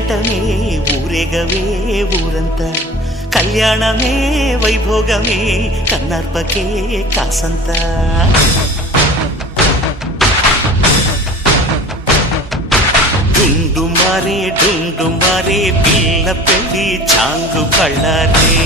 పెళ్ళంటనే ఊరేగవే ఊరంతా, కళ్యాణమే వైభోగమే కన్నార్పకే కాసంతా. డుండు మారే పిల్ల పెళ్ళి చాంగు పళ్ళారే.